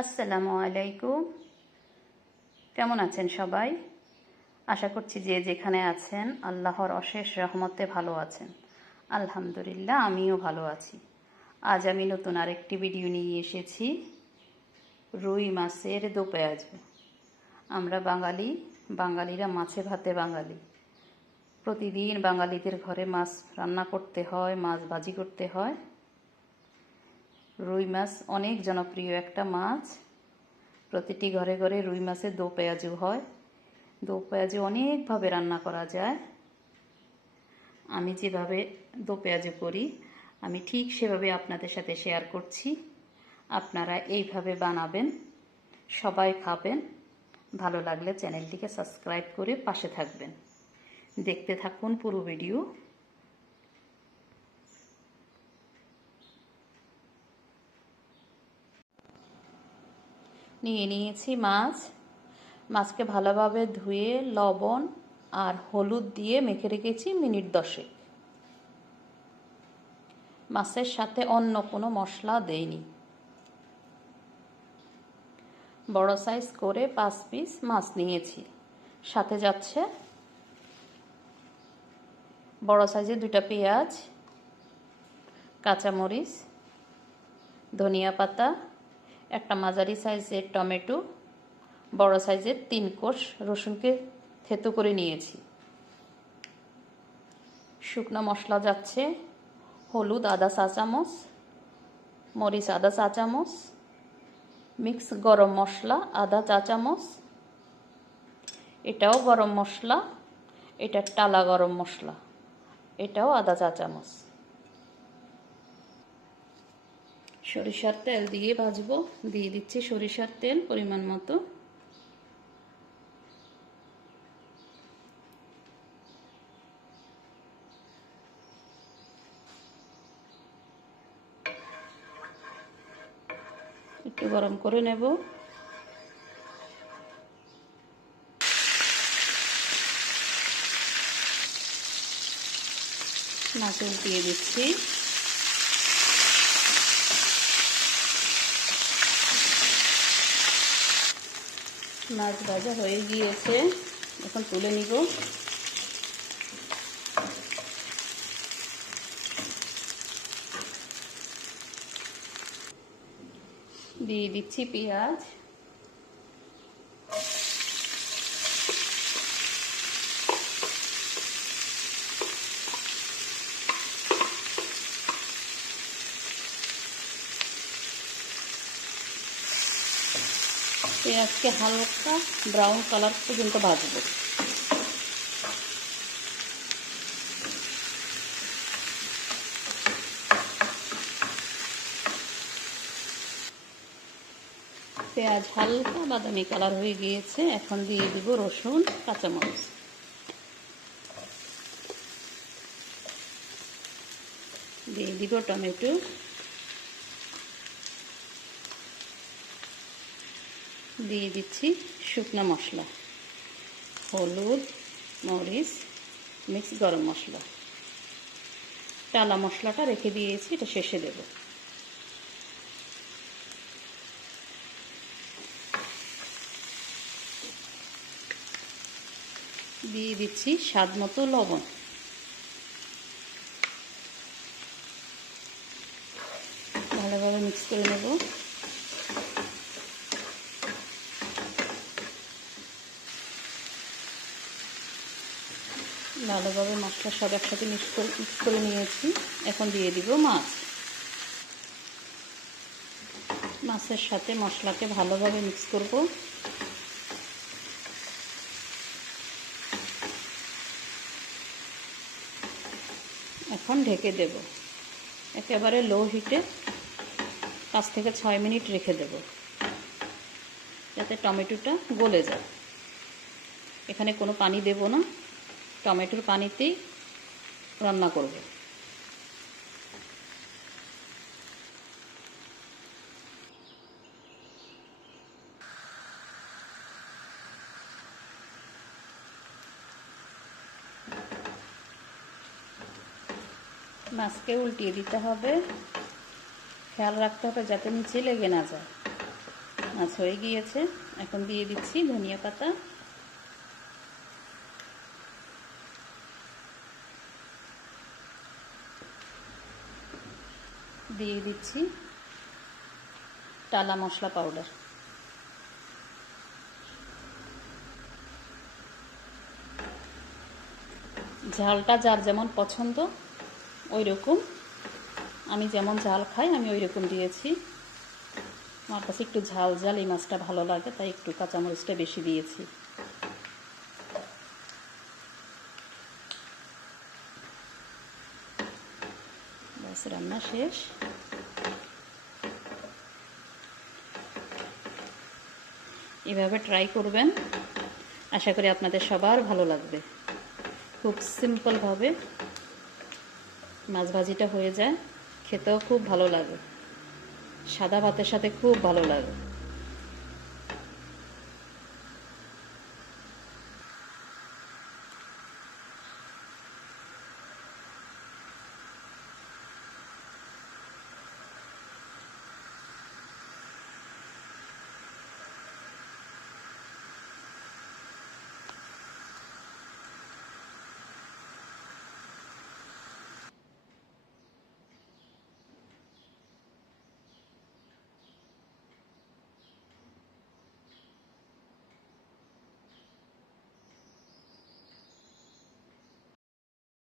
আসসালামু আলাইকুম। কেমন আছেন সবাই? আশা করছি যে যেখানে আছেন আল্লাহর অশেষ রহমতে ভালো আছেন। আলহামদুলিল্লাহ, আমিও ভালো আছি। আজ আমি নতুন আরেকটি ভিডিও নিয়ে এসেছি, রুই মাছের দো পেঁয়াজ। আমরা বাঙালিরা মাছে ভাতে বাঙালি। প্রতিদিন বাঙালিদের ঘরে মাছ রান্না করতে হয়, মাছ ভাজি করতে হয়। রুই মাছ অনেক জনপ্রিয় একটা মাছ। প্রতিটি ঘরে ঘরে রুই মাছের দো পেঁয়াজু হয়। দো পেঁয়াজু অনেকভাবে রান্না করা যায়। আমি যেভাবে দো পেঁয়াজু করি আমি ঠিক সেভাবে আপনাদের সাথে শেয়ার করছি। আপনারা এইভাবে বানাবেন, সবাই খাবেন। ভালো লাগলে চ্যানেলটিকে সাবস্ক্রাইব করে পাশে থাকবেন। দেখতে থাকুন পুরো ভিডিও। নিয়ে নিয়েছি মাছকে ভালোভাবে ধুয়ে লবণ আর হলুদ দিয়ে মেখে রেখেছি মিনিট 10। মাছের সাথে অন্য কোনো মশলা দেইনি। বড় সাইজ করে 5 পিস মাছ নিয়েছি। সাথে যাচ্ছে বড় সাইজের 2টা পেঁয়াজ, কাঁচামরিচ, ধনিয়া পাতা, একটা মাঝারি সাইজের টমেটো, বড় সাইজের 3 কোষ রসুনকে থেতো করে নিয়েছি। শুকনো মশলা যাচ্ছে হলুদ আধা চা চামচ, মরিচ আধা চা চামচ, মিক্স গরম মশলা আধা চা চামচ, এটাও গরম মশলা, এটা টালা গরম মশলা, এটাও আধা চা চামচ। সরিষার তেল দিয়ে ভাজবো। দিয়ে দিচ্ছি সরিষার তেল পরিমাণ মতো। একটু গরম করে নেব। মাছ দিয়ে দিচ্ছি। মাছ ভাজা হয়ে গিয়েছে, এখন তুলে নিব। দিয়ে দিচ্ছি পেঁয়াজ, পেঁয়াজকে হালকা ব্রাউন কালার পর্যন্ত ভাজবো। পেঁয়াজ হালকা বাদামি কালার হয়ে গিয়েছে, এখন দিয়ে দিব রসুন কাঁচামরিচ। দিয়ে দিব টমেটো, দিয়ে দিচ্ছি শুকনো মশলা, হলুদ, মরিচ, মিক্স গরম মশলা। টালা মশলাটা রেখে দিয়েছি, এটা শেষে দেব। দিয়ে দিচ্ছি স্বাদ মতো লবণ। ভালোভাবে মিক্স করে নেব। ভালোভাবে মশলা সব একসাথে মিক্স করে নিয়েছি। এখন দিয়ে দিব মাছের সাথে মশলাকে ভালোভাবে মিক্স করব। এখন ঢেকে দেব। একেবারে লো হিটে 5 থেকে 6 মিনিট রেখে দেব, যাতে টমেটোটা গলে যায়। এখানে কোনো পানি দেব না, টমেটোর পানিতেই রান্না করব। মাছকে উল্টিয়ে দিতে হবে, খেয়াল রাখতে হবে যাতে নিচে লেগে না যায়। মাছ হয়ে গিয়েছে, এখন দিয়ে দিচ্ছি ধনিয়া পাতা, দিয়ে দিচ্ছি টালা মশলা পাউডার। ঝালটা যার যেমন পছন্দ ওই রকম, আমি যেমন ঝাল খাই আমি ওই রকম দিয়েছি। আমার কাছে একটু ঝাল ঝাল এই মাছটা ভালো লাগে, তাই একটু কাঁচামরিচটা বেশি দিয়েছি। ব্যাস, রান্না শেষ। এভাবে ট্রাই করবেন, আশা করি আপনাদের সবার ভালো লাগবে। খুব সিম্পলভাবে মাছ ভাজিটা হয়ে যায়, খেতেও খুব ভালো লাগে, সাদা ভাতের সাথে খুব ভালো লাগে।